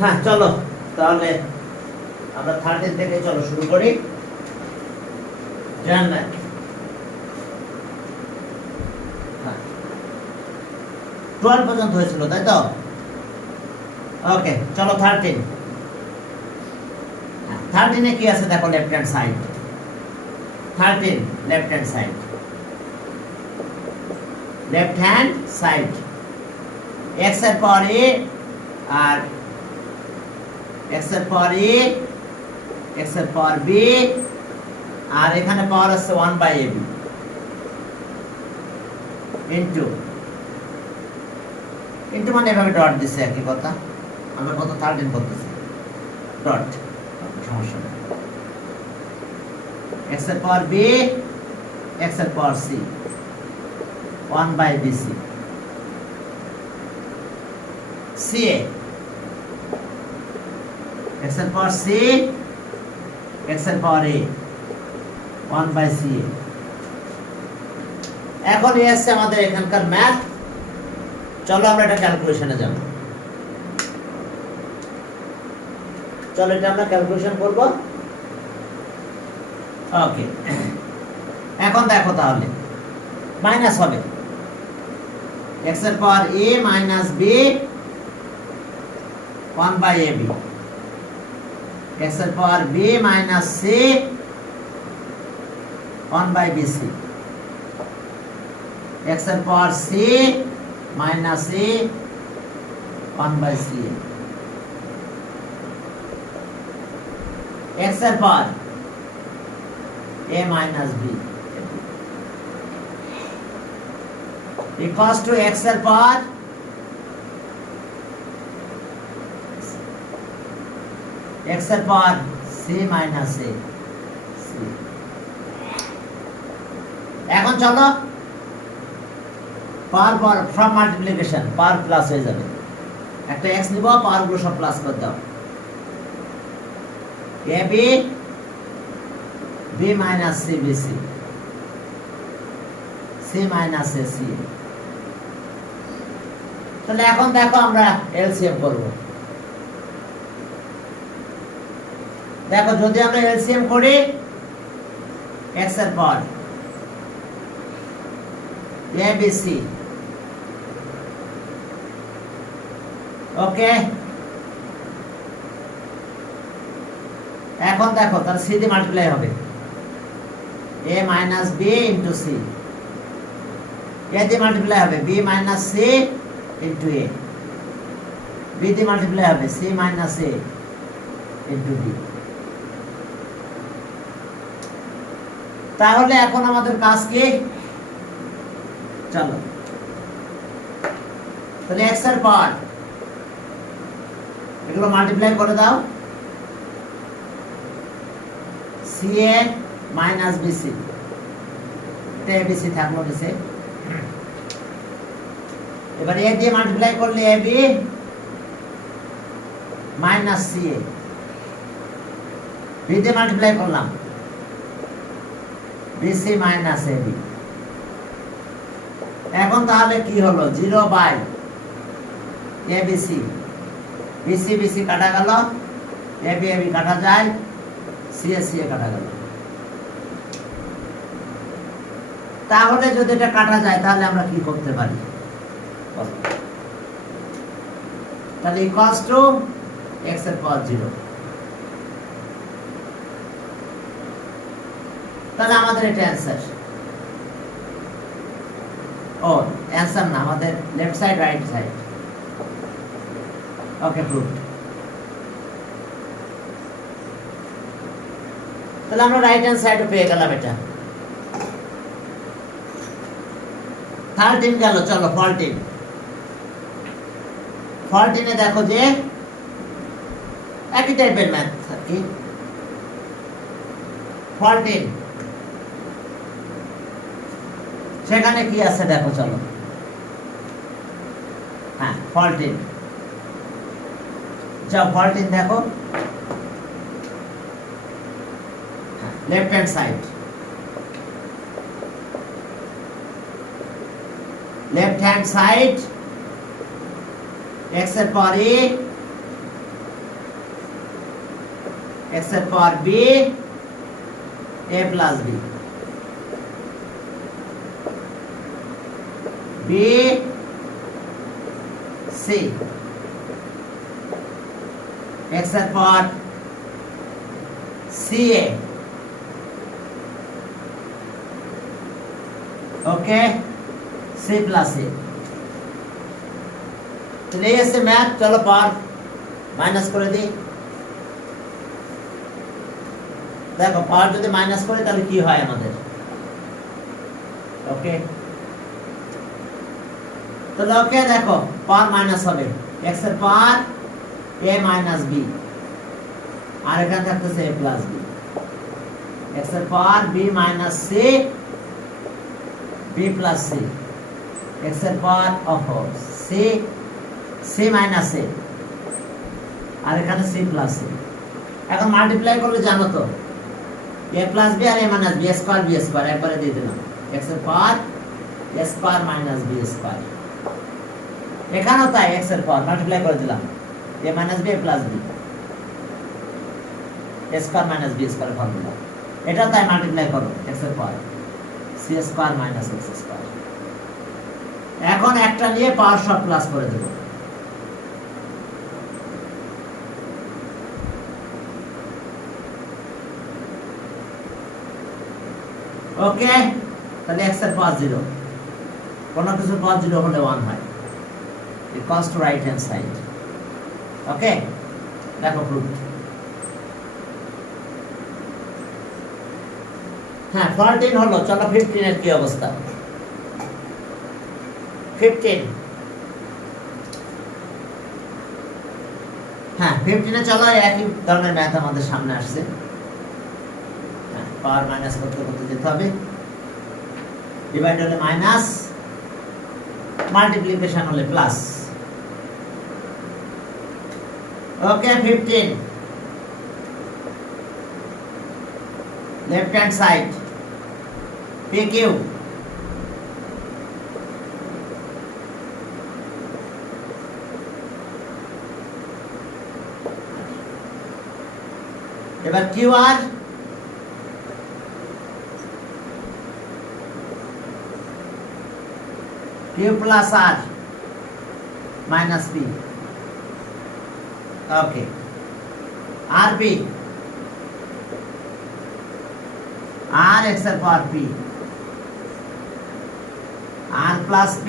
হ্যাঁ চলো তাহলে আমরা 13 থেকে চলো শুরু করি। জানেন 12 পর্যন্ত হয়েছিল তাই তো? ওকে চলো 13। 13 এ কি আছে দেখো, left hand side. 13 left hand side, left hand side x এর পাওয়ার a আর x এর পাওয়ার a, x এর পাওয়ার b, আর এখানে পাওয়ার আছে 1/ab ইনটু ইনটু মানে এভাবে ডট দিছে, একই কথা। আমরা কত 13 করতেছি, ডট, সমস্যা নেই। x এর পাওয়ার b, x এর power c, 1/bc, ca, x এর পাওয়ার c, x এর পাওয়ার a, 1/ca। এখন এই আছে আমাদের এখানকার ম্যাথ। চলো আমরা এটা ক্যালকুলেশনে যাব। চলো এটা আমরা ক্যালকুলেশন করব। ওকে, এখন দেখো তাহলে মাইনাস হবে x এর power a minus b 1/ab, x এর power b minus c 1/bc, x এর power c minus a 1/ca, x এর power a minus b equals to x এর পাওয়ার x এর power c minus a c। এখন চলো power power from multiplication power plus হয়ে যাবে। একটা x নিব, পাওয়ার গুলো সব প্লাস করে দাও। ab b minus c bc, c minus a c। তাহলে এখন দেখো আমরা এলসিএম করব। দেখো যদি আমরা এলসিএম করি x এর পাওয়ার abc, ওকে। এখন দেখো তার c দিয়ে মাল্টিপ্লাই হবে, a minus b into c, a দিয়ে মাল্টিপ্লাই হবে b minus c into a, b দিয়ে মাল্টিপ্লাই হবে c minus a into b। তাহলে এখন আমাদের কাজ কি? চলো তাহলে x এর পাওয়ার এগুলো মাল্টিপ্লাই করে দাও, ca minus bc, এটা abc থাকলো নিচে। এবার a দিয়ে মাল্টিপ্লাই করলে ab minus ca, b দিয়ে মাল্টিপ্লাই করলাম bc minus ab। এখন তাহলে কি হলো 0/abc, bc bc কাটা গেল, ab ab কাটা যায়, ca ca কাটা গেল। তাহলে যদি এটা কাটা যায় তাহলে আমরা কি করতে পারি? তাহলে ইকুয়ালস টু x এর পাওয়ার 0। তাহলে আমাদের এটা অ্যান্সার। ও অ্যান্সার না, আমাদের লেফট সাইড রাইট সাইড। ওকে প্রুভড। তাহলে আমরা রাইট হ্যান্ড সাইডও পেয়ে গেলাম। এটা 13 গেল। চলো 14। 14 এ দেখো যে একই টাইপের ম্যাথ কি 14 সেখানে কি আছে দেখো। চলো হ্যাঁ 14 যাও 14 দেখো, left hand side, left hand side x এর পাওয়ার a x এর power b a plus b b c x এর power c a okay c plus a তাহলে এসে ম্যাথ চলো পাওয়ার মাইনাস করে দিই দেখো পাওয়ার যদি মাইনাস করে তাহলে কি হয় আমাদের ওকে তাহলে ওকে দেখো পাওয়ার মাইনাস হবে x এর পাওয়ার a মাইনাস b আর এখানে থাকতেছে a প্লাস b x এর power b minus c b plus c x এর power of c c minus a আর এখানে c প্লাস c এখন মাল্টিপ্লাই করলে জানো তো a প্লাস b আর a minus b square b square একবারে দিয়ে দিলাম x এর power a square minus b square এখানেও তাই x এর পাওয়ার মাল্টিপ্লাই করে দিলাম a minus b a plus b a square minus b square formula এটা তাই মাল্টিপ্লাই করো x এর power c square minus x square এখন একটা নিয়ে পাওয়ার সব প্লাস করে দেব ওকে তাহলে x এর পাওয়ার 0 কোন কিছু পাওয়ার 0 হলে 1 হয় equals to right hand side ওকে দেখো প্রুফ হ্যাঁ 14 হলো চলো 15 এর কি অবস্থা 15 হ্যাঁ 15 এ চলো একই ধরনের ম্যাথ আমাদের সামনে আসছে পাওয়ার মাইনাস করতে করতে যেতে হবে ডিভাইড হলে মাইনাস মাল্টিপ্লিকেশন হলে প্লাস ওকে 15 লেফট হ্যান্ড সাইড pq এবার qr q plus r minus p okay rb r x এর পাওয়ার p r plus p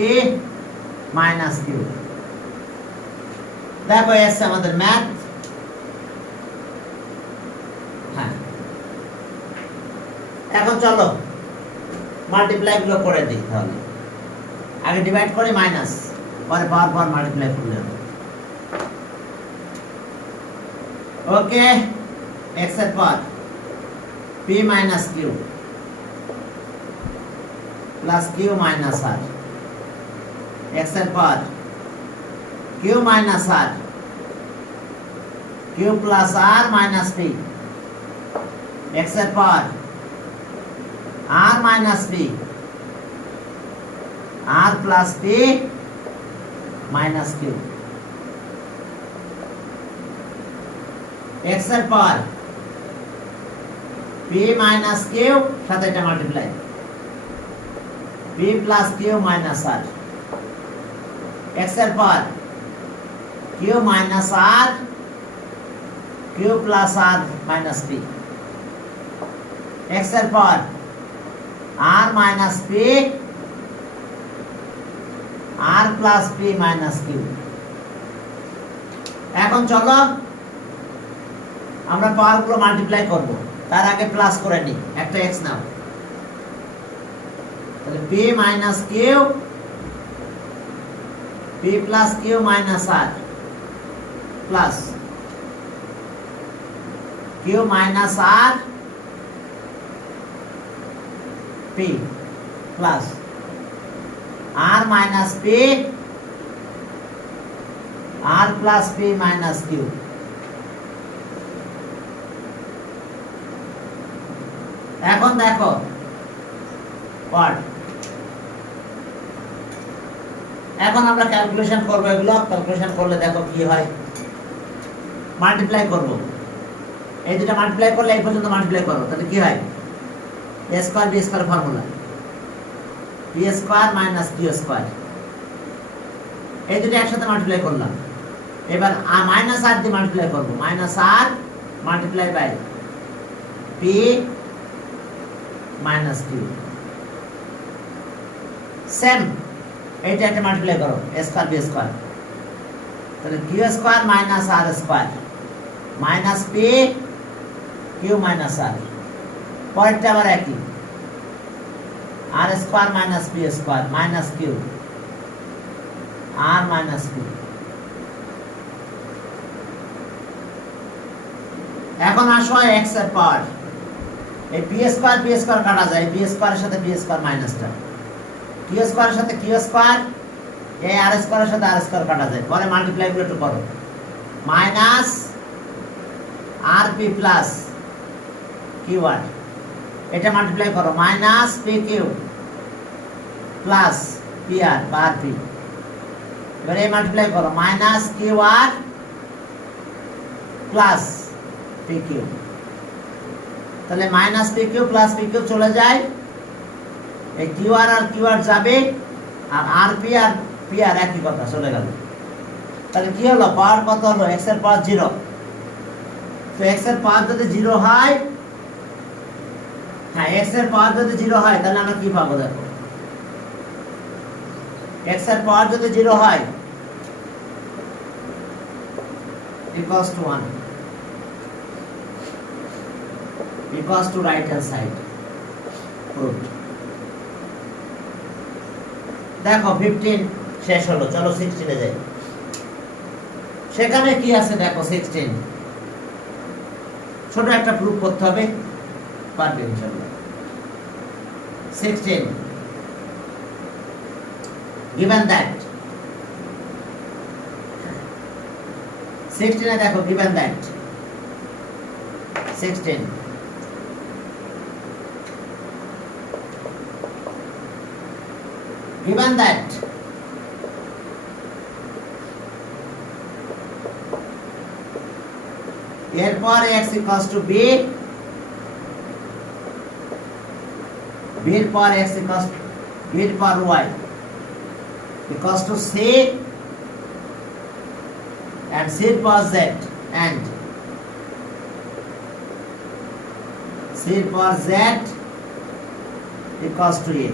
minus q দেখো এসে আমাদের ম্যাথ হ্যাঁ এখন চলো মাল্টিপ্লাই গুলো করে দিই তাহলে আগে ডিভাইড করে মাইনাস পরে পাওয়ার পর মাল্টিপ্লাই করলে হবে ওকে x এর পাওয়ার p minus q plus q minus r x এর পাওয়ার q minus r q plus r minus p x এর পাওয়ার r minus p r plus p minus q x এর পাওয়ার p minus q সাথে এটা multiply p plus q minus r x এর পাওয়ার q minus r q plus r minus p x এর পাওয়ার r minus p r plus p minus q এখন চলো আমরা পাওয়ার গুলো multiply করব তার আগে প্লাস করে নি একটা x নাও তাহলে p minus q p plus q minus r plus q minus r p plus r minus p r plus p minus q এখন দেখো পার্ট এখন আমরা ক্যালকুলেশন করব এগুলো ক্যালকুলেশন করলে দেখো কি হয় মাল্টিপ্লাই করব এই দুটো মাল্টিপ্লাই করলে এই পর্যন্ত মাল্টিপ্লাই করো, তাহলে কি হয়? a square b square formula, b square minus q square. এই দুটো একসাথে মাল্টিপ্লাই করলাম। এবার মাইনাস r দিয়ে মাল্টিপ্লাই করব, minus r multiply by p minus q। Same এইটা একটা মাল্টিপ্লাই করো, a স্কয়ার b স্কয়ার, তাহলে q square minus r square minus p q minus r। পরেরটা আবার একই, r square minus p square minus q r minus q। এখন আসো x এর পাওয়ার, এই p স্কয়ার কাটা যায়, p স্কয়ারের সাথে p স্কয়ার মাইনাসটা, q স্কয়ারের সাথে q স্কয়ার, এই r স্কয়ারের সাথে r স্কয়ার কাটা যায়, পরে মাল্টিপ্লাই করে একটু করো, মাইনাস rp প্লাস qr, এটা মাল্টিপ্লাই করো, মাইনাস pq প্লাস pr বা rp। এবার এই মাল্টিপ্লাই করো, মাইনাস qr প্লাস pq, তাহলে মাইনাস pq প্লাস pq চলে যায়, এই qr আর qr যাবে, আর rp আর pr একই কথা চলে গেল। তাহলে কি হলো? পাওয়ার কত হলো? x এর পাওয়ার 0। তো x এর পাওয়ার যদি 0 হয়, হ্যাঁ x এর পাওয়ার যদি 0 হয় তাহলে আমরা কি পাবো? দেখো, x এর পাওয়ার যদি 0 হয় equals to 1, equals to right hand side proved। দেখো 15 শেষ হলো, চলো 16 এ যাই। সেখানে কি আছে দেখো, 16 ছোট একটা প্রুফ করতে হবে, পারবে ইনশাআল্লাহ। 16 given that, 16 এ দেখো given that, 16 given that এরপর x equals to b, b এর পর x equals to b এর পর y equals to c and c এর পর z and c এর পর z equals to a।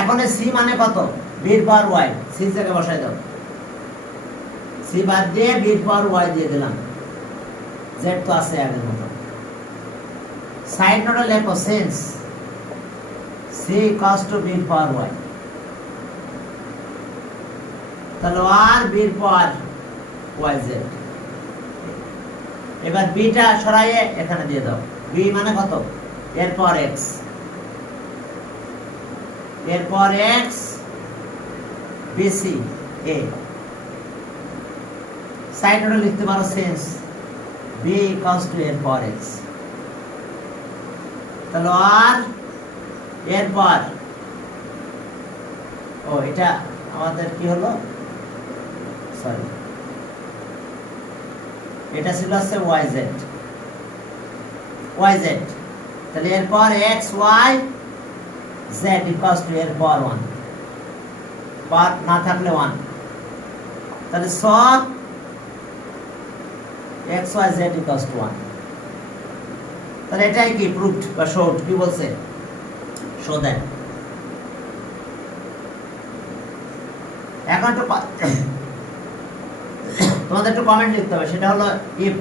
এখন c মানে কত? b এর পর y, c জায়গায় বসাই দাও, c বাদ দিয়ে b এর পর y দিয়ে দিলাম, z তো আছে আগের মতো। সাইড নোটে লেখো since c equals to b এর পর y, তাহলে r b এর পর yz। এবার b টা সরাইয়ে এখানে দিয়ে দাও, b মানে কত? এর পর x, এরপর x bc a। সাইড নোটে লিখতে পারো সিন্স b equals to এরপর x, তাহলে আর এরপর ও এটা আমাদের কি হলো, সরি এটা ছিল হচ্ছে yz, তাহলে এরপর x y z equals to এরপর 1, পার না থাকলে 1, তাহলে স x y z equals to 1। তাহলে এটাই কি প্রুভড বা শোড, কি বলছে? শো দেন। এখন একটু তোমাদের একটু কমেন্ট লিখতে হবে, সেটা হলো if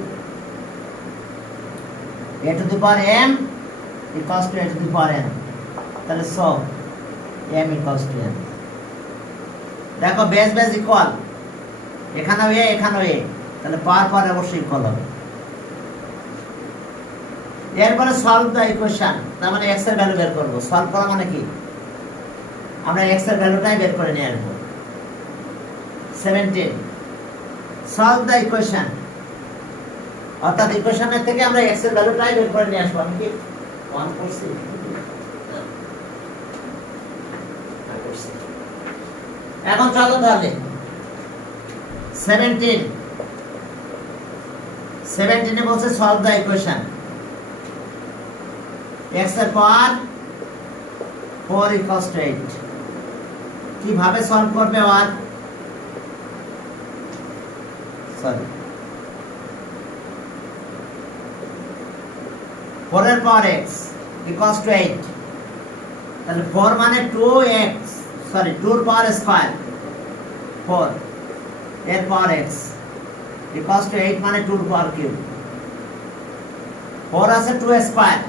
a to the power m equals to a to the power n, তাহলে so m equals to n। দেখো বেস বেস ইকুয়াল, এখানেও a এখানেও a, তাহলে পাওয়ার পর অবশ্যই ইকুয়াল হবে। এরপরে সলভ দ্য ইকুয়েশন, তার মানে x এর ভ্যালু বের করব। সলভ করা মানে কি? আমরা x এর ভ্যালুটাই বের করে নিয়ে আসবো। 17 সলভ দ্য ইকুয়েশন, অর্থাৎ ইকুয়েশনের থেকে আমরা x এর ভ্যালুটাই বের করে নিয়ে আসবো। আমি কি 1 করছি? এখন চলো তাহলে 17 17 এ বলছে সলভ দ্য ইকুয়েশন x এর পাওয়ার 4 ইকুয়ালস টু 8 কিভাবে সলভ করবে আর সরি 4 এর পাওয়ার x ইকুয়ালস টু 8 তাহলে 4 মানে 2x সরি 2 এর পাওয়ার স্কয়ার 4 এর পাওয়ার x ইকুয়ালস টু 8 মানে 2 এর পাওয়ার কিউব 4 আছে 2 স্কয়ার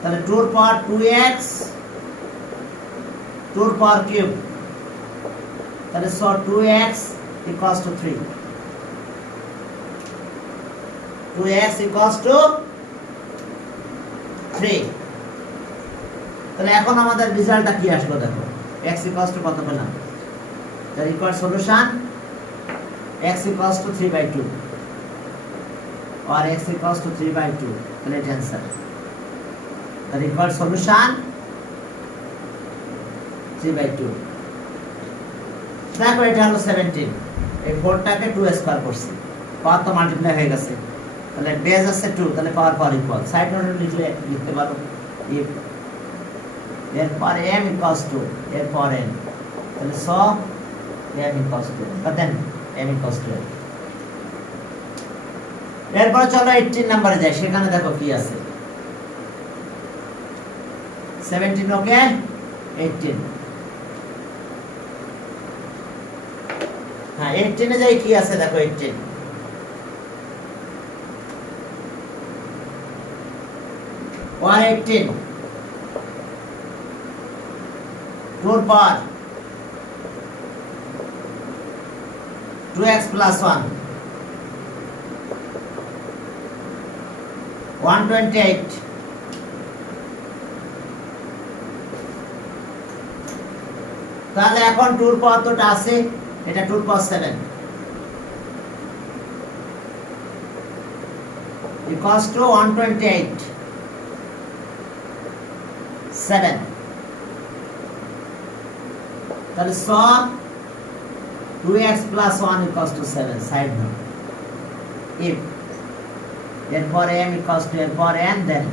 তাহলে 2 এর পাওয়ার 2x 2 এর পাওয়ার কিউব তাহলে 2x equals to 3 2x equals to 3 তাহলে এখন আমাদের রেজাল্টটা কি আসলো দেখো x equals to কত পেলাম the required solution x equals to 3/2 or x equals to 3/2 correct answer the required solution 3/2 দেখো এটা হলো 17 এই 4 টাকে 2 স্কয়ার করছি পাওয়ার তো মাল্টিপ্লাই হয়ে গেছে তাহলে বেস আছে 2 তাহলে পাওয়ার ইকুয়াল সাইড নোটে লিখতে পারো if এরপর m equals to এরপর n তাহলে m equals to but then m equals to n এরপর চলো 18 নম্বরে যাই সেখানে দেখো কি আছে 17 ওকে 18 হ্যাঁ 18 এ যাই কি আছে দেখো 18 118 2 পাওয়ার 2x plus 1 128 তাহলে এখন 2 এর পাওয়ার তোটা আছে এটা 2 পাওয়ার 7 equals to 128 7 তাহলে 2x plus 1 equals to 7 side note if এরপর m equals to এরপর n then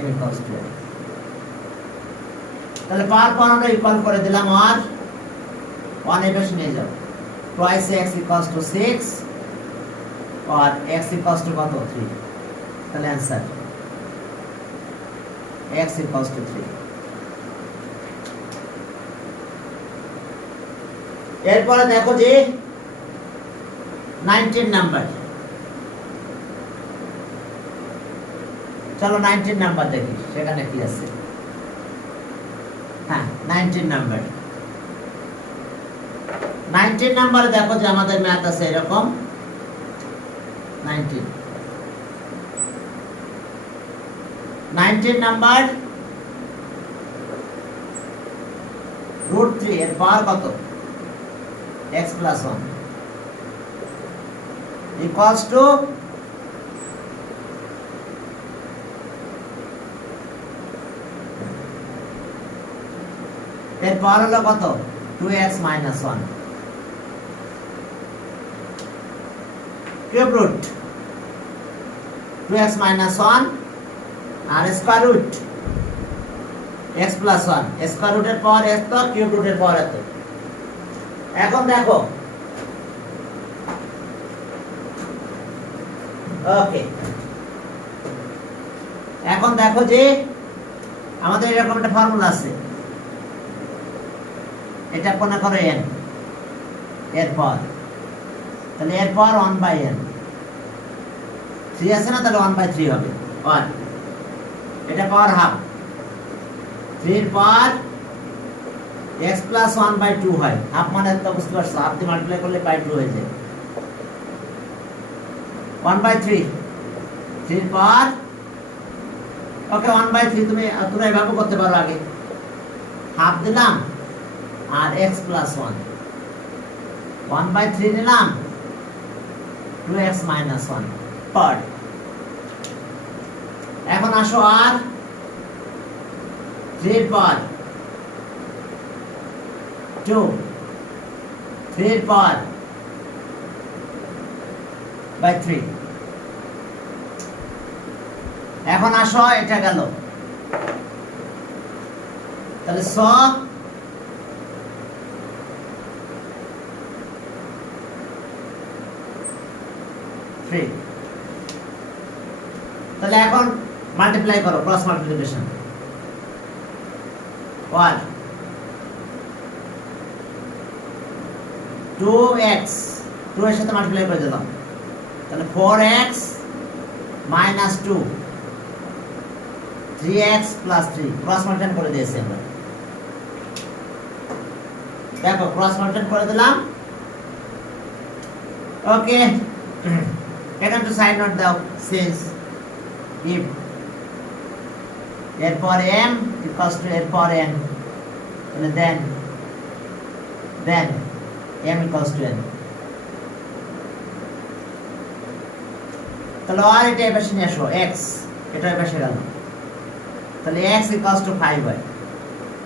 m equals to n তাহলে পাওয়ার পর আমরা ইকুয়াল করে দিলাম আর 1 এর বেশি নিয়ে যাও twice x equals to 6 और x equals to কত 3 তাহলে आंसर x equals to 3 এরপর দেখো যে 19 নাম্বার চলো 19 নাম্বার দেখি সেখানে কি আছে হ্যাঁ 19 নাম্বার 19 নাম্বারে দেখো যে আমাদের ম্যাথ আছে এরকম 19 নাম্বার √3 এর পাওয়ার কত x plus 1 equals to এর পাওয়ার হলো কত 2x minus 1 cube root 2x minus 1 আর square root x plus 1 square রুটের পাওয়ার x তো কিউব রুটের পাওয়ার এত এখন দেখো ওকে এখন দেখো যে আমাদের এরকম একটা ফর্মুলা আছে এটা কোনা করে n এরপর তাহলে এরপর 1/n 3 আছে না তাহলে 1/3 হবে 1 এটা পাওয়ার হাফ 3 এর পাওয়ার x plus 1/2 হয় হাফ মানে তো বুঝতে পারছো হাফ দিয়ে মাল্টিপ্লাই করলে /2 হয়ে যায় 1/3 3 এর পাওয়ার ওকে 1/3 তোমরা এভাবে করতে পারো আগে হাফ দিলাম আর x plus 1 1/3 নিলাম 2x minus 1 পার্ট এখন আসো আর 3 এর পাওয়ার 2 3 এর পাওয়ার বাই 3। এখন আসো এটা গেল, তাহলে স 3। তাহলে এখন মাল্টিপ্লাই করো, ক্রস মাল্টিপ্লিকেশন। 1 2x 2 এর সাথে মাল্টিপ্লাই করে দিলাম, তাহলে 4x minus 2 3x plus 3 cross multiply করে দিয়েছি আমরা। দেখো ক্রস মাল্টিপ্লাই করে দিলাম। ওকে, এখানে তো সাইড নোট দাও, সিন্স if এরপর m equals to এরপর n, তাহলে then m equals to n। তাহলে আর এটা এপাশে নিয়ে আসো, x এটা এপাশে গেল, তাহলে x equals to 5 হয়,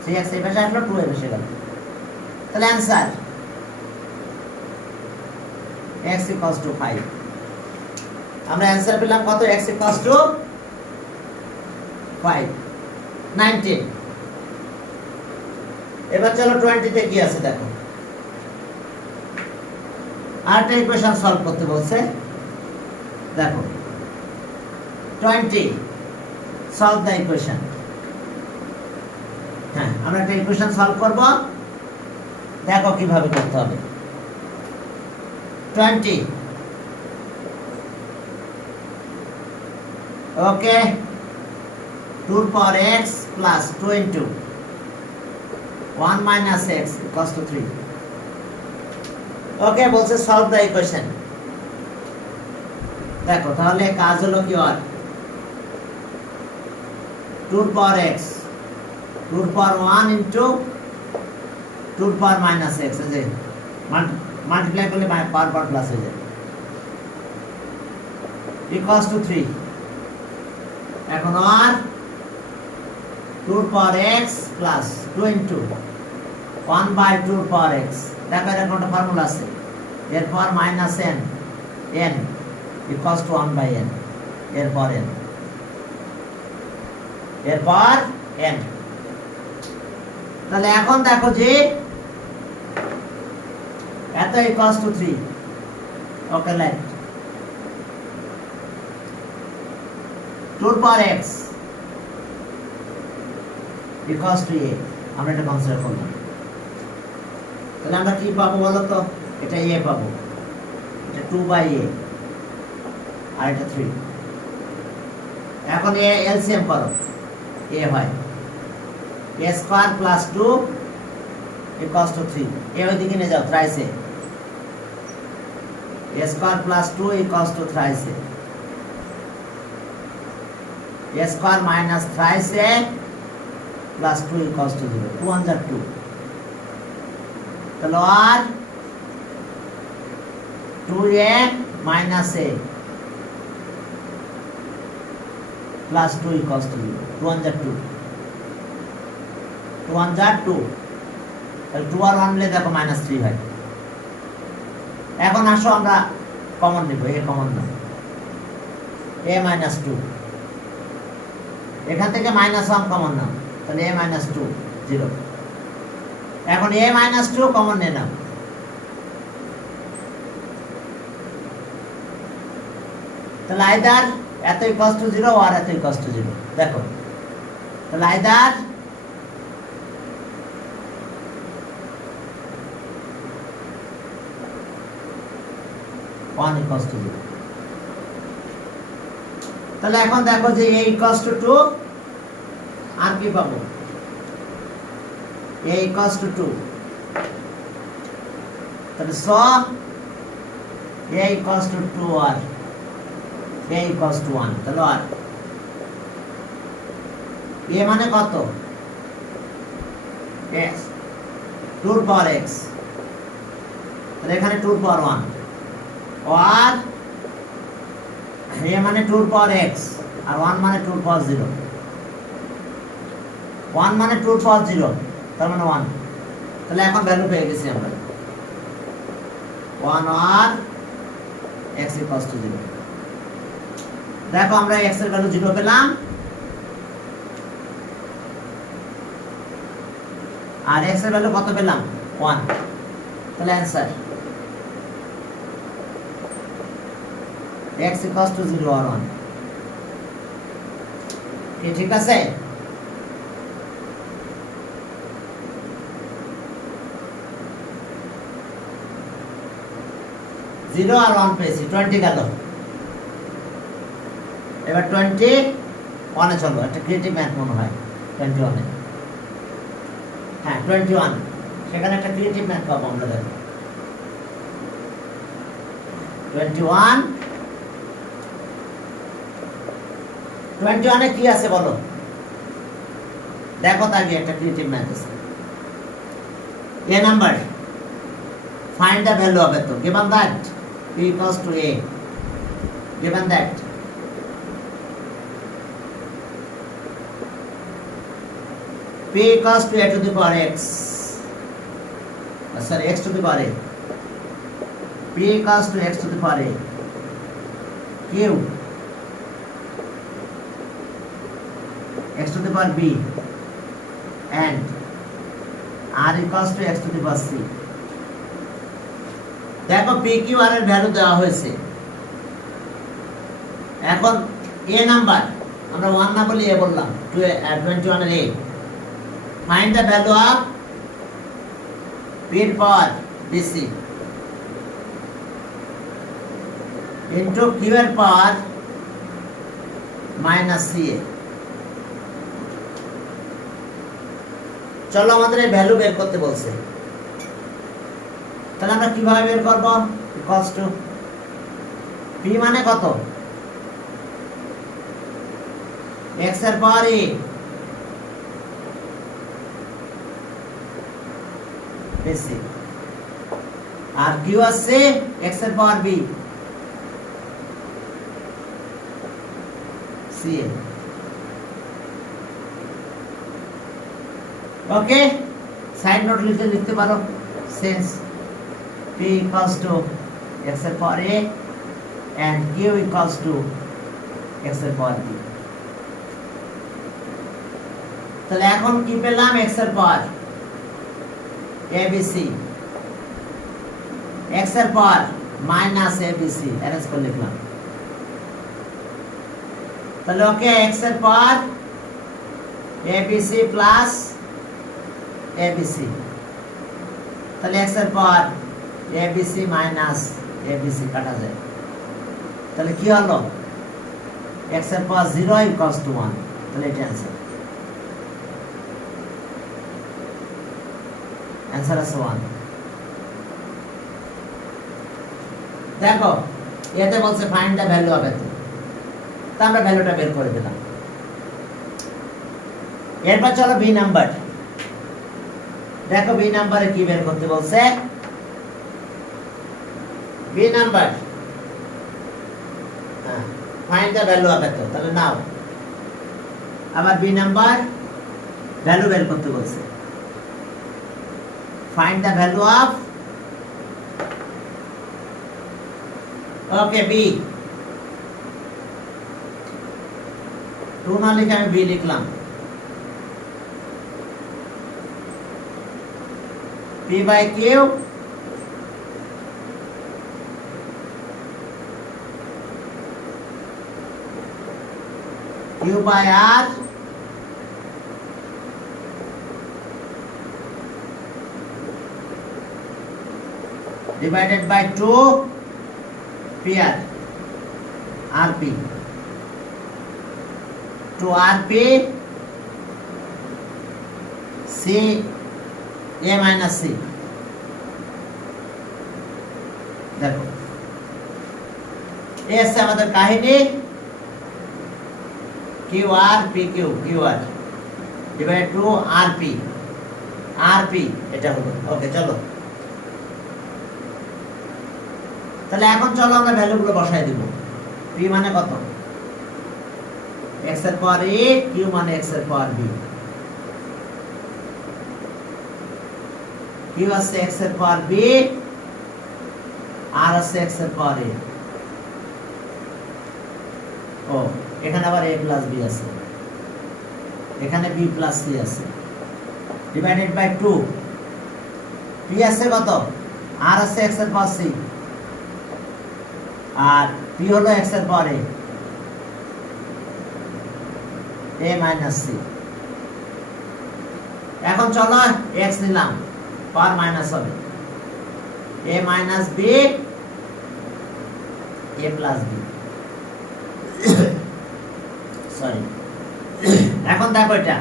3x এপাশে আসলো, 2 এপাশে গেল, তাহলে অ্যান্সার x equals to 5। আমরা অ্যান্সার পেলাম কত? x equals to 5 19। এবার চলো 20 তে কি আছে দেখো। আরেকটা ইকুয়েশন সলভ করতে বলছে, দেখো 20 সলভ দ্য ইকুয়েশন। হ্যাঁ, আমরা একটা ইকুয়েশন সলভ করব, দেখো কিভাবে করতে হবে। 20 ওকে, 2 power x plus 2 into 1 minus x equals to 3। ওকে, বলছে সলভ দ্য ইকুয়েশন। দেখো তাহলে কাজ হলো কি, আর 2 power x 2 power 1 into 2 power minus x, এই যে মাল্টিপ্লাই করলে পাওয়ার পাওয়ার প্লাস হয়ে যায়, equals to 3। এখন আর 2 power x plus 2 into 1 by 2 power x, দেখো এরকম একটা ফর্মুলা আছে, এরপর minus n equals to 1 by n, এরপর n, এরপর n। তাহলে এখন দেখো যে এত equals to 3। Okay, like 2 power x equals to a, আমরা এটা কনসিডার করলাম। তাহলে আমরা কি পাবো বলো তো? এটা a পাবো, এটা 2 by a, আর এটা 3। এখন a এলসিএম করো, a হয় a square plus 2 equals to 3। a ওইদিকে নিয়ে যাও, thrice a square plus 2 equals to thrice a square minus thrice a plus 2 equals to 0, 2 1 are 2। তাহলে আর 2a minus a plus 2 equals to 0, 2 1 are 2, 2 1 are 2। তাহলে 2 আর 1 মিলে দেখো minus 3 হয়। এখন আসো আমরা কমন নিব, a common now, a minus 2, এখান থেকে মাইনাস 1 কমন নাও, তাহলে a minus 2 0। এখন a minus 2 কমন নিয়ে নাও, তাহলে আইদার এত ইকুয়ালস টু 0 আর এত ইকুয়ালস টু 0। দেখো তাহলে আইদার তাহলে এখন দেখো যে a equals to 2, আর কি পাবো? a equals to 2, তাহলে so a equals to 2 R a equals to 1। তাহলে আর a মানে কত? x 2 power x, তাহলে এখানে 2 power 1, আর a মানে 2 power x আর 1 মানে 2 power 0, 1 মানে 2 power 0, তার মানে 1। তাহলে এখন ভ্যালু পেয়ে গেছি আমরা, 1 আর x equals to 0 দেখো আমরা x এর ভ্যালু 0 পেলাম আর x এর ভ্যালু কত পেলাম 1 তাহলে answer x equals to 0 or 1 কি ঠিক আছে জিরো আর 1 পেয়েছি 20 গেল এবার 21 এ চলো একটা ক্রিয়েটিভ ম্যাথ মনে হয় 21 এ হ্যাঁ 21 সেখানে একটা ক্রিয়েটিভ ম্যাথ পাবো আমরা দেখো 21 এ কি আছে বলো দেখো তাকে একটা ক্রিয়েটিভ ম্যাথ আছে এ number find the value of it given that p equals to a given that p equals to a to the power x sorry x to the power a p equals to x to the power a q x to the power b and r equals to x to the power c দেখো p q r এর value দেওয়া হয়েছে এখন a number আমরা 1 না বলি a বললাম 21 এর a find the value of p এর পাওয়ার bc into q এর পাওয়ার মাইনাস c a চলো আমাদের এই ভ্যালু বের করতে বলছে তাহলে আমরা কিভাবে বের করব ইকুয়ালস টু p মানে কত x এর পাওয়ার a বেশি আর q আছে x এর পাওয়ার b c ওকে সাইড নোট লিখতে পারো sense p equals to x এর power a and q equals to x এর পাওয়ার b তাহলে এখন কি পেলাম x এর পাওয়ার abc x এর পাওয়ার মাইনাস abc অ্যারেঞ্জ করে লিখলাম তাহলে ওকে x এর পাওয়ার abc প্লাস abc তাহলে x এর পাওয়ার abc মাইনাস abc কাটা যায় তাহলে কি হলো x এর পাওয়ার 0 ইকুয়ালস টু 1 তাহলে এটা आंसर आंसर আছে 1 দেখো এতে বলছে ফাইন্ড দা ভ্যালু অফ এত তা আমরা ভ্যালুটা বের করে দিলাম এরপর চলো বি নাম্বার দেখো বি নাম্বারে কি বের করতে বলছে B number find the value of এত তাহলে নাও আবার বি নাম্বার ভ্যালু বের করতে বলছে find the value of okay b 2 না লিখে আমি b লিখলাম p by q q by r divided by 2 pr rp 2 rp c a minus c দেখো এই আছে আমাদের কাহিনী qr pq qr divided 2 rp rp এটা হলো ওকে চলো তাহলে এখন চলো আমরা ভ্যালুগুলো বসাই দেব p মানে কত x এর পাওয়ার a q মানে x এর পাওয়ার b q আছে x এর পাওয়ার b r আছে x এর পাওয়ার a ও এখানে আবার a প্লাস বি আছে, এখানে b প্লাস সি আছে, ডিভাইডেড বাই 2। p আছে কত, r আছে x এর পাওয়ার c, আর p হলো x এর পাওয়ার a মাইনাস c। এখন চলো x নিলাম, পাওয়ার মাইনাস হবে a minus b a plus b, sorry. এখন দেখো এটা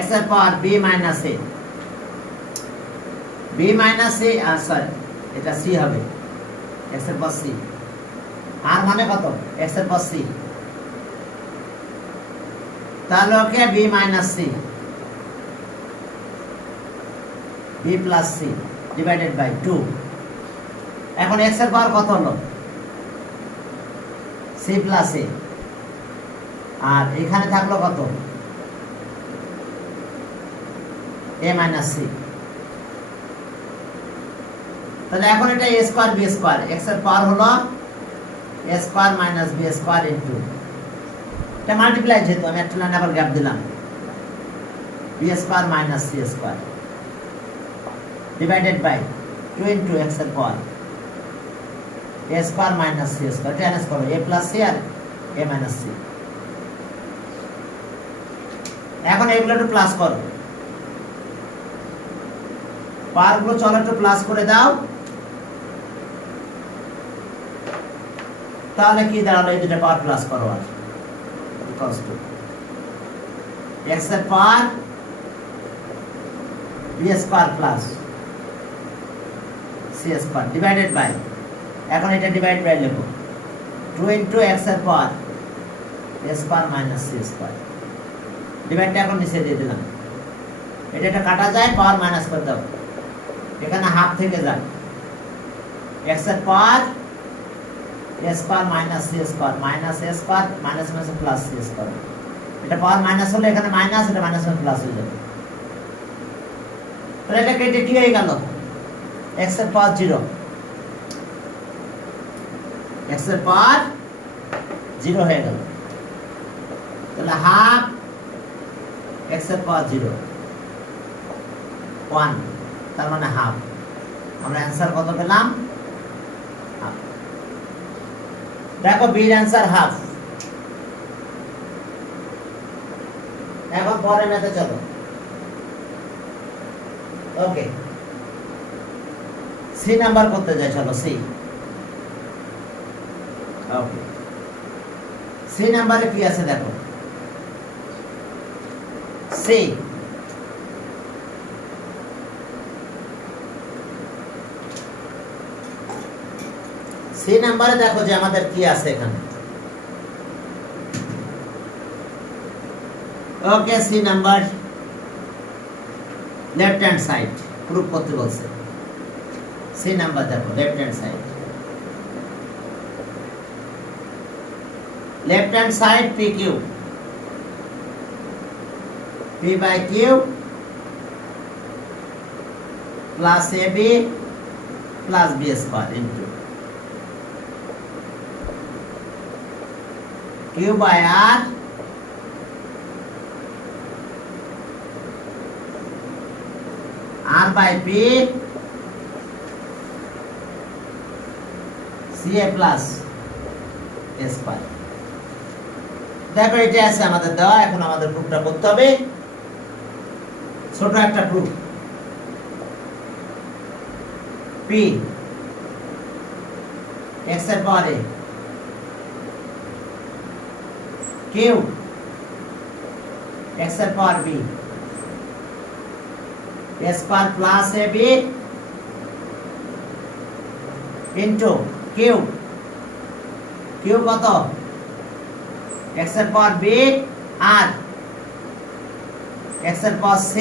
x এর power b minus a, b minus a, আর সরি এটা c হবে, x এর পাওয়ার c, আর মানে কত x এর পাওয়ার c, তাহলে okay b minus c b plus c divided by 2। এখন x এর পাওয়ার কত হলো c প্লাস a, আর এখানে থাকলো কত a মাইনাস c। তাহলে এখন এটা a square b square, x এর পাওয়ার হলো a square minus b square into, এটা মাল্টিপ্লাই, যেহেতু আমি একটা লাইন আবার গ্যাপ দিলাম, b square minus c square divided by 2 into x এর power a square minus c square, এটা এনএস করো a প্লাস c আর a মাইনাস c। এখন এগুলো একটু প্লাস করো, পাওয়ারগুলো চলো একটু প্লাস করে দাও, তাহলে কি দাঁড়ালো, এই দুটো পাওয়ার প্লাস করো, আর ইকুয়ালস টু x এর power b square plus c square divided by, এখন এটা ডিভাইড বাই লিখো 2 ইনটু x এর power a square minus c square, ডিভাইডটা এখন নিচে দিয়ে দিলাম, এটা কাটা যায়, পাওয়ার মাইনাস করে দাও, এখানে হাফ থেকে যায়, x এর power a square minus c square minus a square minus minus plus c square, এটা পাওয়ার মাইনাস হলে এখানে মাইনাস, এটা মাইনাস হলে প্লাস হয়ে যাবে, তাহলে এটা কেটে কি হয়ে গেল, x এর পাওয়ার 0, x এর পাওয়ার 0 হয়ে গেল, তাহলে হাফ x এর পাওয়ার 0 1, তার মানে হাফ। আমরা অ্যানসার কত পেলাম, হাফ। দেখো বি এর অ্যানসার হাফ। এখন পরের ম্যাথে চলো, ওকে সি নাম্বার করতে যাই, চলো সি। ওকে সি নাম্বারে কি আছে দেখো, সি সি নাম্বারে দেখো যে আমাদের কি আছে এখানে, okay C number left hand side proof করতে বলছে, সি নাম্বার দেখো left hand side, left hand side P Q, P by Q plus A B plus B square into Q by R r by p ca plus a square। দেখো এটা আছে আমাদের দেওয়া, এখন আমাদের প্রুফটা করতে হবে, ছোট একটা প্রুফ। p x এর পাওয়ার a, q x এর power b, a square plus ab into q, q কত x এর পাওয়ার b আর x এর power c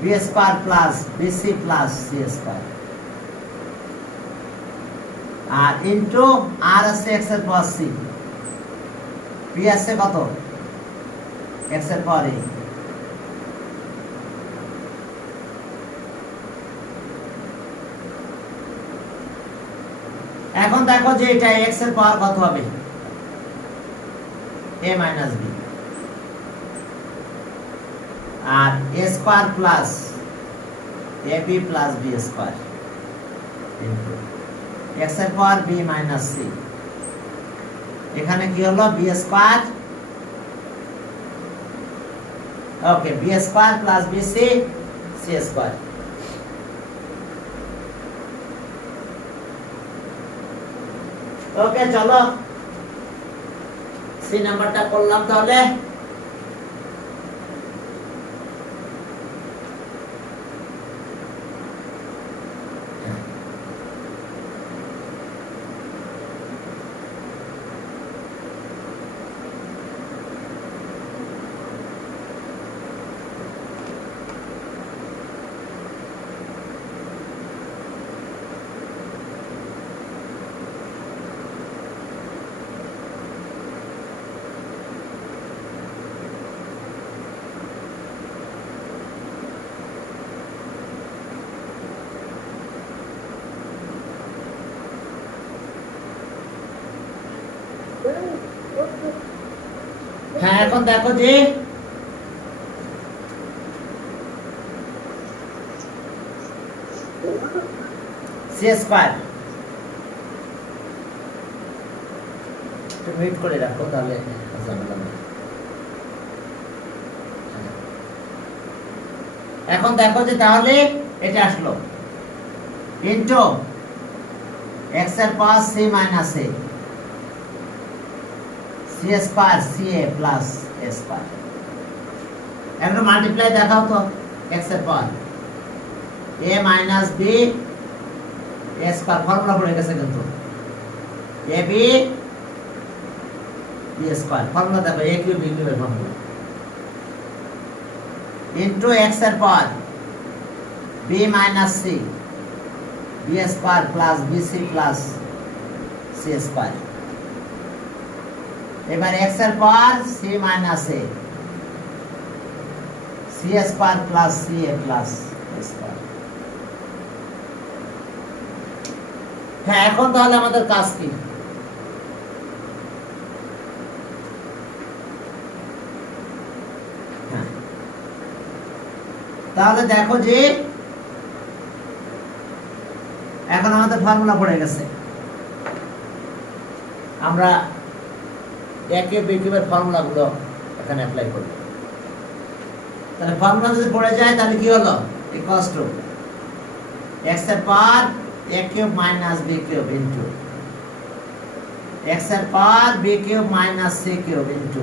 b square plus bc plus c square, আর into r আছে x এর power c, p আছে কত x এর power a। এখন দেখো যে এটা x এর পাওয়ার কত হবে, a মাইনাস b, আর a square plus ab plus b square into x এর পাওয়ার b মাইনাস c, এখানে কি হলো b square, okay, b square plus bc c square. Okay, চলো সি নাম্বারটা করলাম তাহলে। হ্যাঁ, এখন দেখো যে সি স্কয়ার, একটু ওয়েট করে রাখো তাহলে ঝামেলা নেই। এখন দেখো যে তাহলে এটা আসলো ইনটু x এর power c minus a, c square ca plus a square, এখন মাল্টিপ্লাই দেখাও তো x এর power a minus b a square, formula পড়ে গেছে কিন্তু ab b স্কয়ার, ফর্মুলা দেখো a কিউব b কিউবের ফর্মুলা, ইনটু x এর power b minus c b square plus bc plus c square, এবার x এর power c minus a c square plus ca plus a square. হ্যাঁ, এখন তাহলে আমাদের কাজ কি, তাহলে দেখো যে এখন আমাদের ফর্মুলা পড়ে গেছে, আমরা a কিউব b কিউবের ফর্মুলা গুলো এখানে অ্যাপ্লাই করব। তাহলে ফর্মুলা যদি পড়ে যায় তাহলে কি হলো, ইকুয়ালস টু x এর power a cube minus b cube into x এর power b cube minus c cube into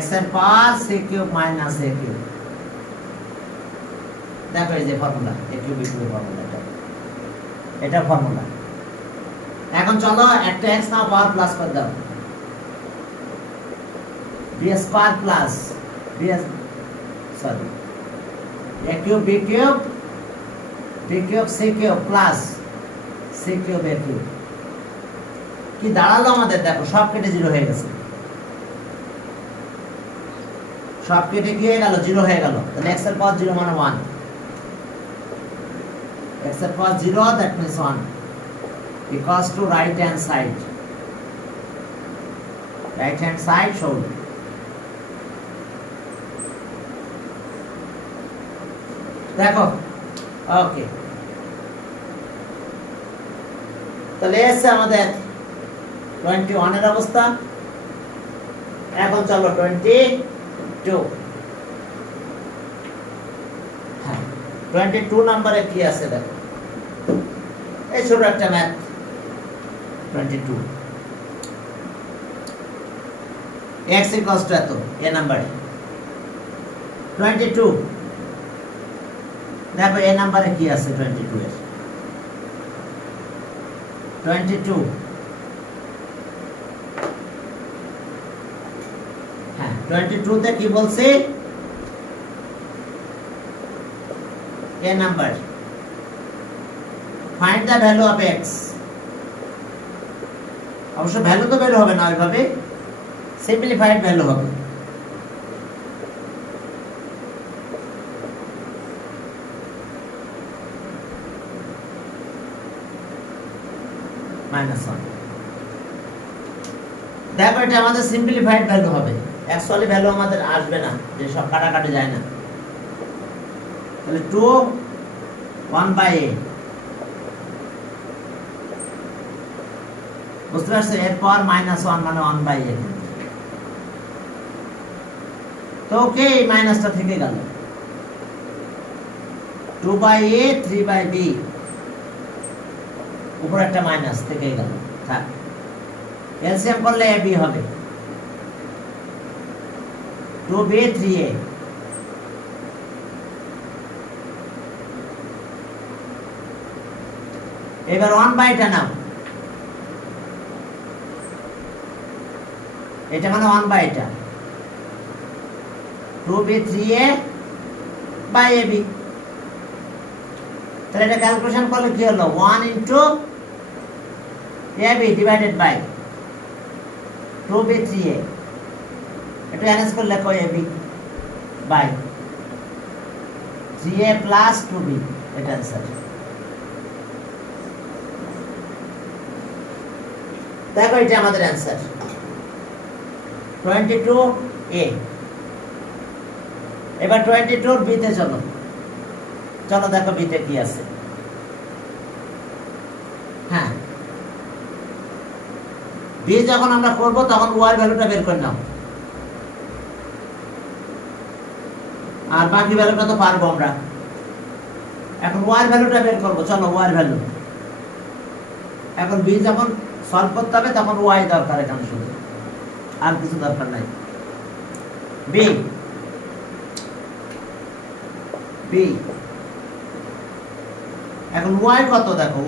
x এর power c cube minus a cube. দেখো এই যে ফর্মুলা a কিউব b কিউবের ফর্মুলা, এটা ফর্মুলা। এখন চলো একটা x না পাওয়ার প্লাস করে দাও, b square plus a cube b cube c cube plus c cube a cube. কি দাঁড়ালো আমাদের, দেখো সব কেটে জিরো হয়ে গেছে, সব কেটে কি হয়ে গেল, জিরো হয়ে গেল। তাহলে x এর পাওয়ার 0 মানে 1, x এর power 0 that means 1 equals to right hand side shown। দেখো ওকে, তাহলে এসে আমাদের 21 এর অবস্থা। এখন চলো 22, হ্যাঁ 22 নম্বরে কি আছে দেখো, এই ছোট একটা ম্যাথ 22 x equals to এত এ নাম্বারে 22, দেখো এ নাম্বারে কি আছে 22 এর 22, হ্যাঁ 22 তে কি বলছে, A number find the value of x, অবশ্য ভ্যালু তো বের হবে না ওইভাবে, সিম্পলিফাইড ভ্যালু হবে। -1। দেখো এটা আমাদের সিম্পলিফাইড ভ্যালু হবে, অ্যাকচুয়ালি ভ্যালু আমাদের আসবে না, যে সব কাটাকাটি যায় না। তাহলে 2 1/a, বুঝতে পারছো? এরপর -1 মানে 1/a, তো ওকে এই মাইনাসটা থেকে গেল। 2/a 3/b, উপর একটা মাইনাস থেকে গেল, থাক। এলসিএম করলে ab হবে 2b 3a, এবার 1/টা নাও, এটা মানে 1/টা 2b 3a by ab। তাহলে এটা ক্যালকুলেশন করলে কি হলো? 1 into ab divided by 2b 3a, এটা অ্যারেঞ্জ করলে লেখো ab by 3a plus 2b, এটা অ্যান্সার। দেখো এটা আমাদের অ্যান্সার 22a। এবার 22 b তে চলো, চলো দেখো b তে কি আছে। হ্যাঁ, b যখন আমরা করব তখন y এর ভ্যালুটা বের করে নাও, আর বাকি ভ্যালুটা তো পারবো আমরা। এখন y এর ভ্যালুটা বের করব, চলো y এর ভ্যালু। এখন b যখন সলভ করতে হবে তখন y দরকার, এখানে শুধু, আর কিছু দরকার নাই। b b এখন y কত দেখো,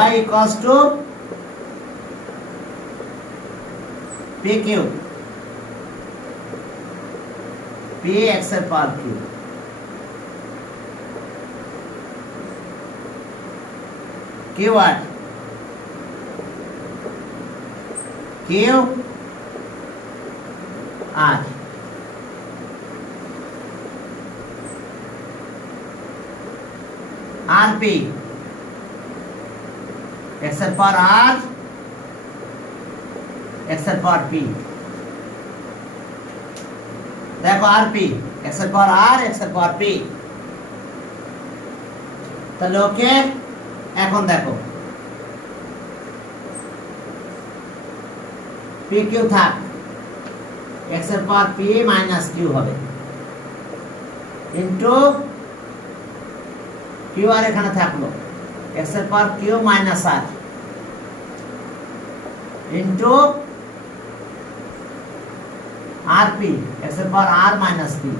y equals to p cube, p x এর power cube, QR Q r আর পি এক্স এর পাওয়ার আর, এক্স এর পাওয়ার পি। দেখো আর পি, এক্স এর পাওয়ার আর, এক্স এর পাওয়ার পি। তাহলে ওকে, এখন দেখো পি কিউ থাক, এক্স এর পাওয়ার পি মাইনাস কিউ হবে, ইন্টু কিউ আর এখানে থাকলো, এক্স এর পাওয়ার কিউ মাইনাস আর, ইন্টু আর পি, এক্স এর পাওয়ার আর মাইনাস পি।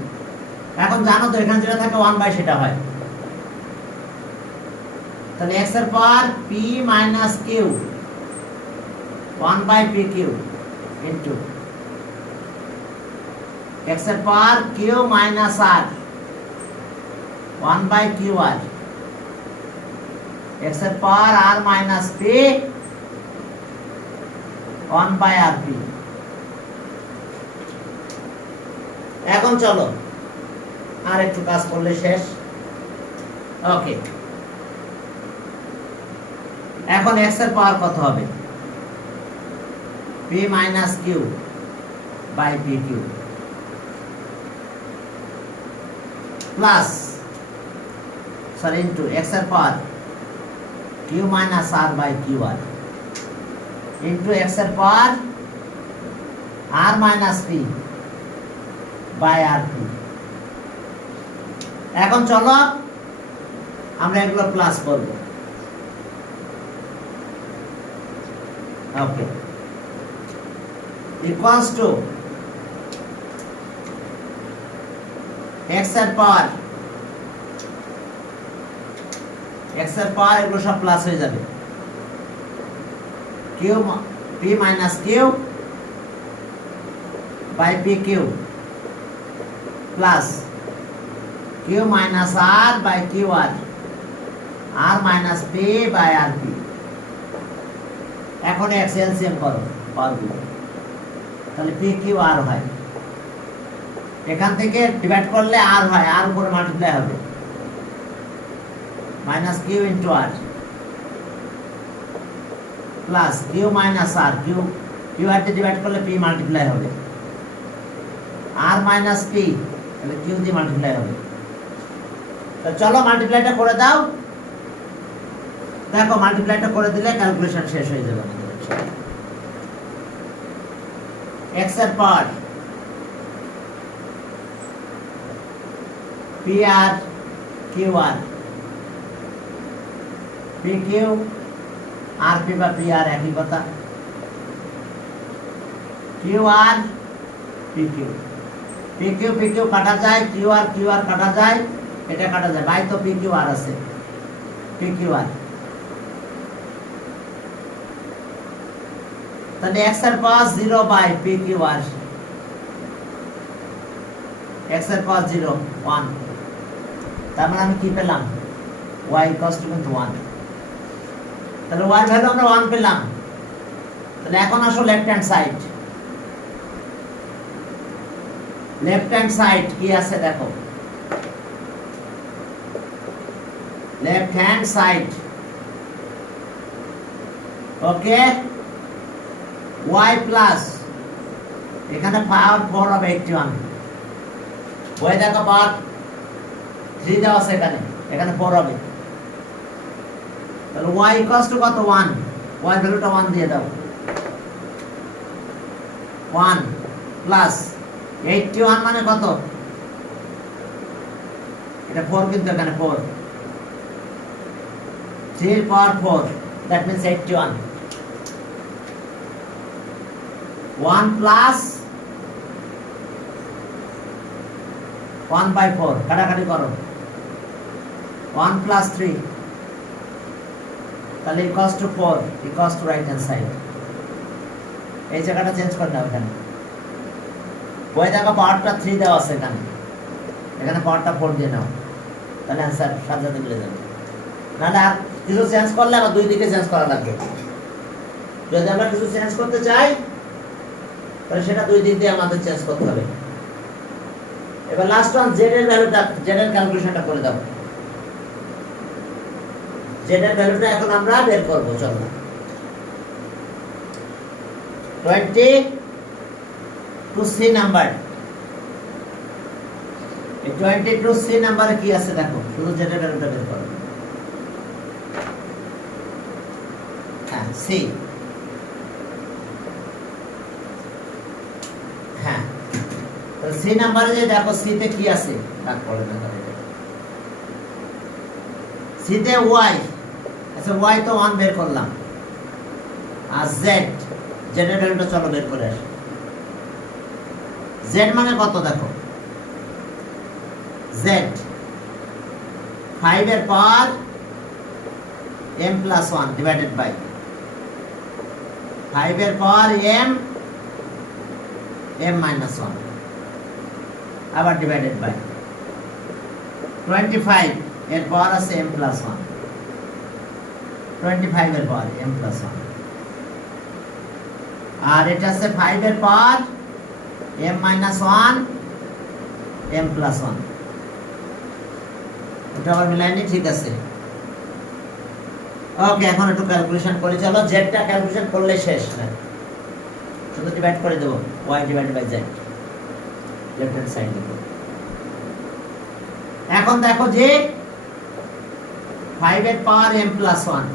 এখন জানো তো এখানে যেটা থাকে 1/, সেটা হয়। তাহলে এক্স এর power P minus Q 1/p Q into X এর power Q minus R 1/qr, X এর power R minus P 1/rp। এখন চলো আর একটু কাজ করলে শেষ। ওকে, এখন এক্স এর পাওয়ার কত হবে? p minus Q by P Q plus into X এর power Q minus R by Q R into X এর power R minus P by R P. এখন চলো আমরা এগুলো প্লাস করব। ওকে, ইকুয়ালস টু এক্স এর পাওয়ার এগুলো সব প্লাস হয়ে যাবে, q p minus Q by P Q plus q minus R by Q r, r minus P by R P. এখন এক্স এলসিএম করো পাওয়ারগুলো, তাহলে পি কিউ আর হয়, এখান থেকে ডিভাইড করলে আর হয়, আর উপরে মাল্টিপ্লাই হবে মাইনাস কিউ ইন্টু আর প্লাস কিউ মাইনাস আর, কিউ কিউ আর দিয়ে ডিভাইড করলে পি মাল্টিপ্লাই হবে, আর মাইনাস পি তাহলে কিউ দিয়ে মাল্টিপ্লাই হবে। তো চলো মাল্টিপ্লাইটা করে দাও। দেখো মাল্টিপ্লাইটা করে দিলে ক্যালকুলেশন শেষ হয়ে যাবে আমাদের। এক্স এর power P R Q R, P q আর পি বা পি আর একই কথা, Q R P Q, P Q কাটা যায়, কিউ আর কাটা যায়, এটা কাটা যায়, বাই তো পি কিউ আর আছে, পি কিউ আর। তাহলে x এর power 0 by P q r, x এর পাওয়ার 0 1, তার মানে আমি কি পেলাম y = 1। তাহলে y ভ্যালু আমরা 1 পেলাম। তাহলে এখন আসো left hand side. Left hand side কি আছে দেখো, লেফট হ্যান্ড সাইড ওকে y প্লাস এখানে পাওয়ার 4 হবে 81, y দেখো পাওয়ার 3 দেওয়া আছে এখানে, এখানে 4 হবে। তাহলে y = কত 1, y ভ্যালুটা 1 দিয়ে দাও, 1 প্লাস 81 মানে কত, এটা 4 কিন্তু এখানে 4, 3 এর পাওয়ার 4 দ্যাট মিন্স 81, 1 প্লাস 1/4 কাটাকাটি করো, 1 প্লাস 3 তাহলে = 4 = রাইট হ্যান্ড সাইড। এই জায়গাটা চেঞ্জ করে দাও, এখানে ওই জায়গা পাওয়ারটা 3 দেওয়া আছে এখানে, এখানে পাওয়ারটা 4 দিয়ে নাও, তাহলে অ্যান্সার সাজাতে মিলে যাবে। নাহলে আর কিছু চেঞ্জ করলে আবার দুই দিকে চেঞ্জ করা লাগবে। যদি আমরা কিছু চেঞ্জ করতে চাই তাহলে সেটা দুই দিক দিয়ে আমাদের চেঞ্জ করতে হবে। এবার লাস্ট ওয়ান z এর ভ্যালুটা, z এর ক্যালকুলেশনটা করে দাও। z এর ভ্যালুটা এখন আমরা বের করব, চলো 22C নাম্বার, এই 22C নাম্বারে কি আছে দেখো, শুধু z এর ভ্যালুটা বের করো। হ্যাঁ সি, হ্যাঁ তো সি নাম্বারে যে দেখো সি তে কি আছে, কাট পড়ে না তাহলে সি তে y, আচ্ছা y তো 1 বের করলাম, আর z এর ভ্যালুটা চলো বের করে আসি। z মানে কত দেখো, z 5 এর পাওয়ার m + 1 ডিভাইডেড বাই 5 এর পাওয়ার m - 1 আবার ডিভাইডেড বাই 25 এর পাওয়ার আছে m + 1, 25 এর পাওয়ার m + 1, আর এটা আছে 5 এর পাওয়ার m - 1 m + 1, এটা আবার মিলাইনি, ঠিক আছে ওকে। এখন একটু ক্যালকুলেশন করে চলো, জেডটা ক্যালকুলেশন করলে শেষ না, শুধু ডিভাইড করে দেব y / z left hand side লিখো। এখন দেখো যে 5 এর পাওয়ার m + 1,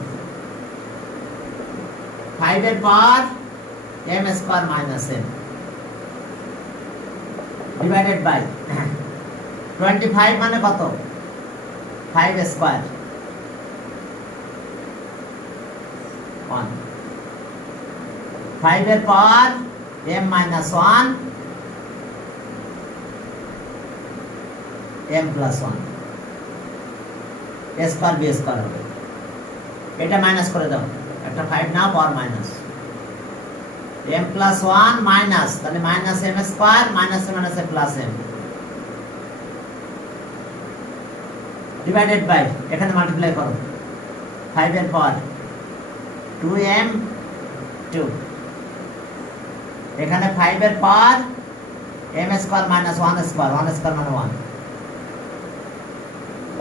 5 এর পাওয়ার m² - m ডিভাইডেড বাই 25 মানে কত, 5 স্কয়ার 1, 5 এর পাওয়ার m - 1 m + 1 a square b square হবে, এটা মাইনাস করে দাও, একটা 5 নাও পাওয়ার মাইনাস m + 1 মাইনাস, তাহলে -m² - m ডিভাইডেড বাই এখানে মাল্টিপ্লাই করো, 5 এর পাওয়ার 2m 2, এখানে 5 এর পাওয়ার m² - 1² 1² মানে 1,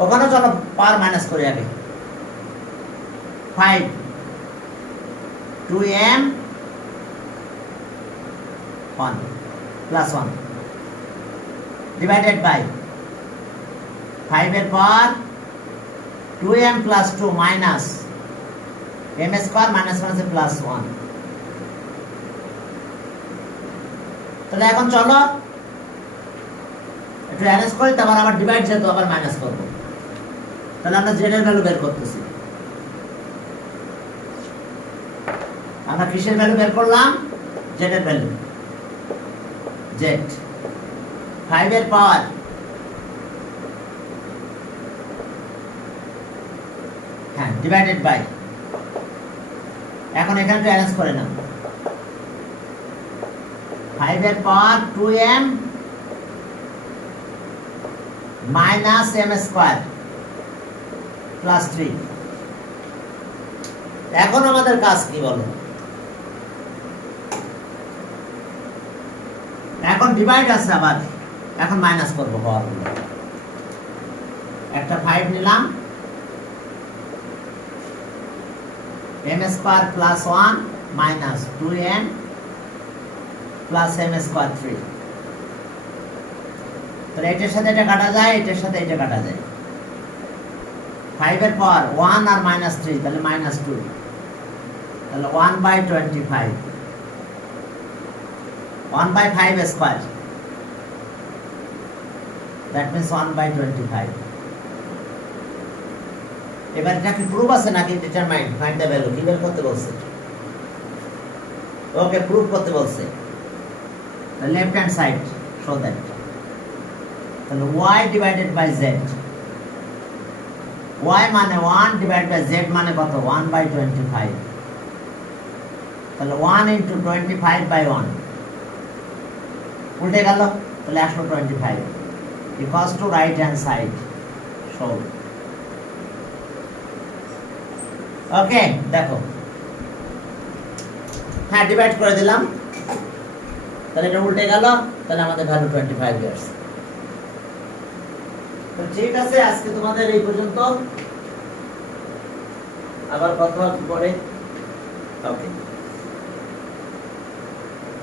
ওখানে চলো পাওয়ার মাইনাস করে আগে 5 2m 1 plus 1 divided by 5 এর পর 2m plus 2 minus m square minus 1 আছে plus 1। তাহলে এখন চলো একটু অ্যারেঞ্জ করি, তারপর আবার ডিভাইড যেহেতু আবার মাইনাস করব। তাহলে আমরা z এর ভ্যালু বের করতেছি। আমরা কিসের ভ্যালু বের করলাম? z এর ভ্যালু। z 5 এর পাওয়ার ডিভাইডেড বাই, এখন এখানে একটু অ্যারেঞ্জ করে নাও। 5 এর পাওয়ার 2m minus m square plus 3। এখন আমাদের কাজ কি বলো? এখন ডিভাইড আছে, আবার এখন মাইনাস করবো পাওয়ারগুলো। একটা 5 নিলাম, m square plus 1 minus 2m plus m square 3। তাহলে এটার সাথে এটা কাটা যায়, এটার সাথে এটা কাটা যায়। 5 এর পাওয়ার 1 আর মাইনাস 3, তাহলে মাইনাস 2, তাহলে 1/25 1/5 স্কয়ার, দ্যাট মিন্স 1/25। এবার এটা কি প্রুফ আছে নাকি ডিটারমাইন্ড? Find the value. কি বের করতে বলছে? ওকে, প্রুফ করতে বলছে। Left hand side show that. তাহলে y divided by z, y মানে 1 ডিভাইড বাই z মানে কত? 1/25। তাহলে 1 ইনটু 25/1 উল্টে গেল, তাহলে 125 equals to right hand side show. Okay, দেখো, হ্যাঁ ডিভাইড করে দিলাম, তাহলে এটা উল্টে গেল, তাহলে আমাদের ভ্যালু 25 ইয়ার্স। তো ঠিক আছে, আজকে তোমাদের এই পর্যন্ত, আবার কথা হবে পরে। ওকে।